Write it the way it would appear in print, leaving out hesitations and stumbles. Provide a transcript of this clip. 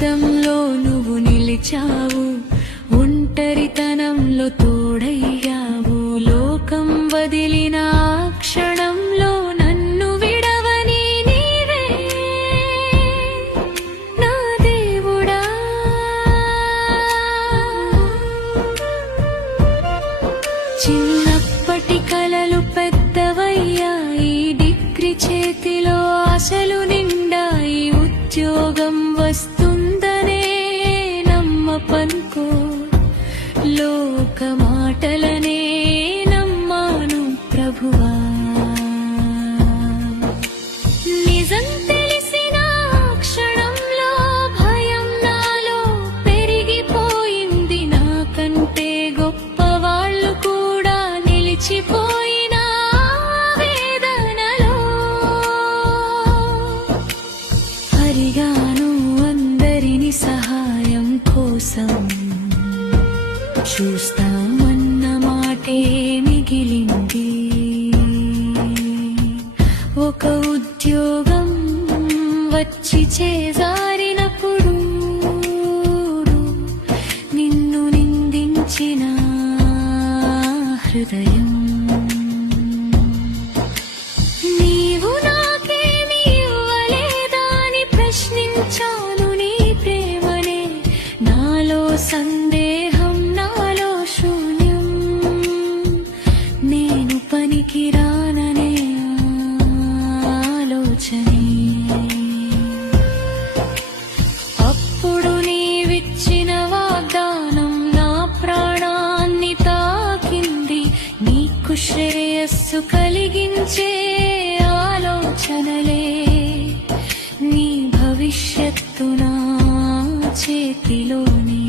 నిశ్శబ్దంలో నువ్వు నిలిచావు, ఒంటరితనంలో తోడయ్యావు. లోకం వదిలిన ఆ క్షణంలో నన్ను విడవని నీవే నా దేవుడా. చిన్నప్పటి కలలు పెద్దవయ్యాయి, డిగ్రీ చేతిలో ఆశలు నిండాయి. ఉద్యోగం వస్తుందనే నమ్మపనుకో, లోక మాటలనే నమ్మాను ప్రభువా. నిజం తెలిసిన క్షణంలో భయం నాలో పెరిగిపోయింది. నాకంటే గొప్ప వాళ్ళు కూడా నిలిచిపోయిన వేదనలో అరిగాను అందరిని సహాయం కోసం. చూస్తామన్న మాటే మిగిలింది, ఒక ఉద్యోగం వచ్చి చేజారినప్పుడు నిన్ను నిందించిన హృదయం. నీవు నాకేమి ఇవ్వలేదా అని ప్రశ్నించాను నీ ప్రేమనే. నాలో సందేహం, నాలో శూన్యం, నేను పనికిరాననే ఆలోచనే. అప్పుడు నీవిచ్చిన వాగ్దానం నా ప్రాణాన్ని తాకింది. నీకు శ్రేయస్సు కలిగించే ఆలోచనలే, నీ భవిష్యత్తు నా చేతిలోనే.